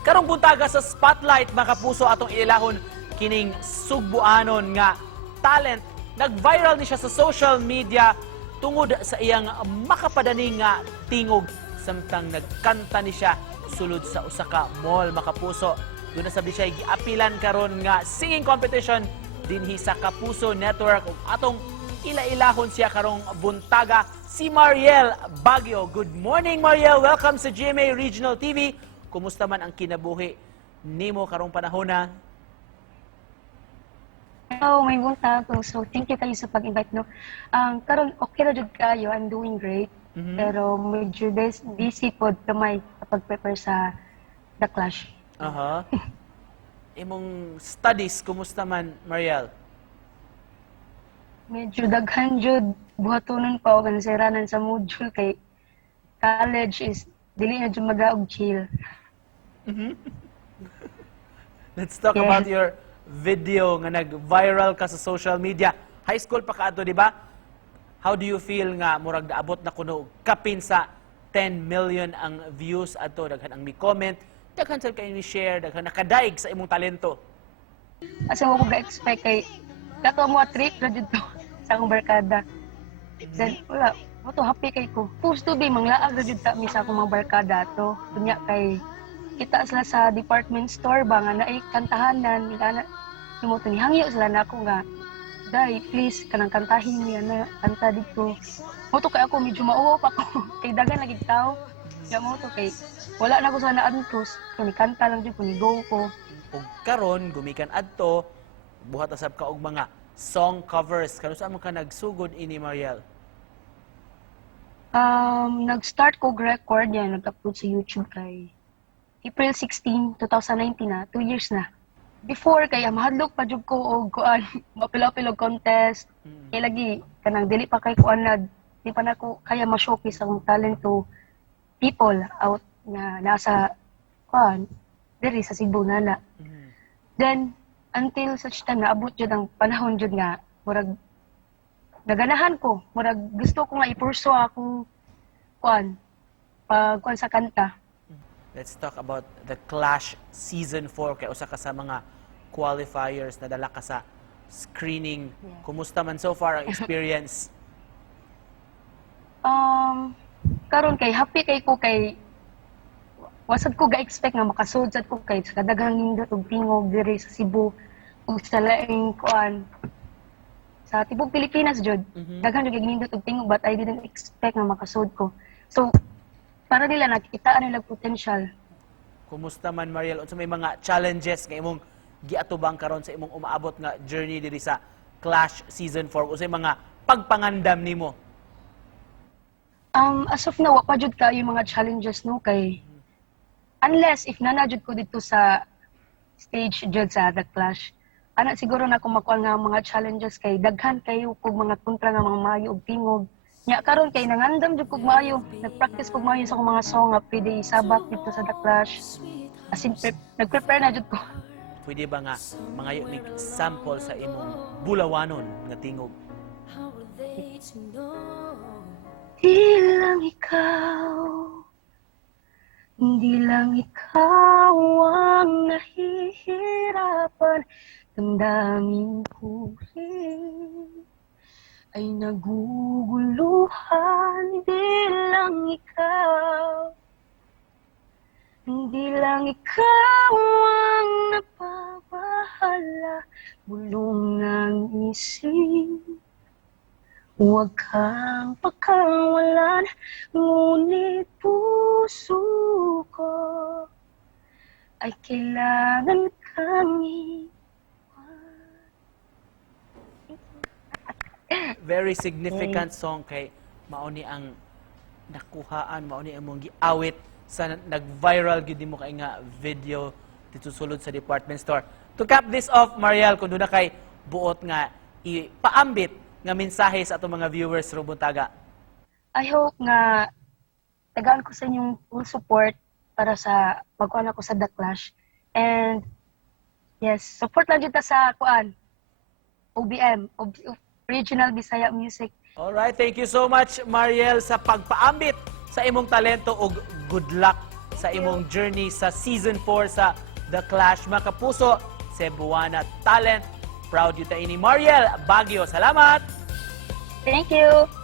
Karong buntaga sa spotlight mga kapuso atong ilahon kining sugbuanon nga talent. Nag-viral ni siya sa social media tungod sa iyang makapadani nga tingog samtang nagkanta ni siya sulod sa usa ka mall mga kapuso. Doon na sabi siya giapilan karon nga singing competition dinhi sa Kapuso Network ug atong ila-ilahon siya karong buntaga si Mariel Baguio. Good morning Mariel, welcome sa GMA Regional TV. Kumusta man ang kinabuhi nimo karong panahon na? Hello, may buntag. So, thank you kayo sa pag-invite, no? Karon okay ra jud kayo. I'm doing great. Pero medyo busy pod kamay kapag prepare sa The Clash. Aha. Imong studies kumusta man Mariel? Medyo daghan jud buhatonon pa og anseranan sa module kay college is dili na jud magaog chill. Let's talk Yeah. about your video nga nag-viral ka sa social media. High school pa ka ato, di ba? How do you feel nga murag daabot na kuno kapin sa 10 million ang views ato, daghan ang mi-comment, daghan sa kayo mi-share, daghan nakadaig sa imong talento. Kasi ako ga-expect kay dato mo trip ra jud to sa akong barkada. Then wala, mo to happy kay ko. Supposed to be manglaag ra jud ta mi sa akong mga barkada to. Kunya kay kita sila sa department store ba nga naay kantahanan nila mo to ni hangyo sila na ako nga dai please kanang kantahin niya na kanta dito. Mo to kay ako medyo mauho pa ko kay dagan lagi tao. Ya mo to kay wala na ko sa naantos kani kanta lang jud ko ni go ko. Ug karon gumikan adto buhat asab ka og mga song covers. Kano sa man ka nagsugod ini Mariel? Nag-start ko record yan, nag-upload sa YouTube kay April 16, 2019 na, 2 years na. Before, kaya mahadlok pa jud ko og kuan, mapilo-pilo contest. Kaya lagi, kanang dili pa kay kuan na, di pa na ko kaya ma-showcase akong talent to people out na nasa kuan, diri sa Cebu nana. Then, until such time, naabot jud ang panahon jud nga, murag, naganahan ko, murag gusto ko nga ipurso akong kuan, pag kuan sa kanta. Let's talk about the Clash Season 4. Kaya usa ka sa mga qualifiers na dala ka sa screening. Yeah. Kumusta man so far ang experience? Karon kay happy kay ko kay wasad ko ga-expect nga makasud sad ko kay sa kadaghang nindot og tingog diri sa Cebu ug sa laing kuan sa tibok Pilipinas jud. Daghan jud kay nindot og tingog but I didn't expect nga makasud ko. So para nila nakitaan nila potential. Kumusta man Mariel? Unsa may mga challenges nga imong giatubang karon sa imong umaabot nga journey diri sa Clash Season 4? Unsay mga pagpangandam nimo? As of now, wa pa jud kayo mga challenges no kay unless if nanajud ko dito sa stage jud sa The Clash. Ana siguro na ko makuha nga mga challenges kay daghan kayo kog mga kontra nga mga maayo og tingog. Nya karon kay nangandam jud kog maayo, nagpractice kog maayo sa akong mga song nga pwede isabak dito sa The Clash. As in, nag-prepare na jud ko. Pwede ba nga mangayo mig sample sa imong bulawanon nga tingog? Di lang ikaw, hindi lang ikaw ang nahihirapan. Damdamin ko rin ay naguguluhan. Di lang ikaw, hindi lang ikaw ang napapahala. Bulong ng isip, huwag kang pakawalan, ngunit puso ko ay kailangan kang iwan. Very significant song kay mauni ang nakuhaan, mauni ang mong giawit sa nag-viral gyud mo kay nga video dito sulod sa department store. To cap this off, Mariel, kung doon na kay buot nga ipaambit nga mensahe sa atong mga viewers ro buntaga. I hope nga tagaan ko sa inyong full support para sa pagkuhan ako sa The Clash. And yes, support lang dito sa kuan OBM, Regional Bisaya Music. Alright, thank you so much Mariel sa pagpaambit sa imong talento ug good luck sa imong journey sa Season 4 sa The Clash. Mga kapuso, Cebuana Talent. Proud you ta ini. Mariel Baguio, salamat! Thank you!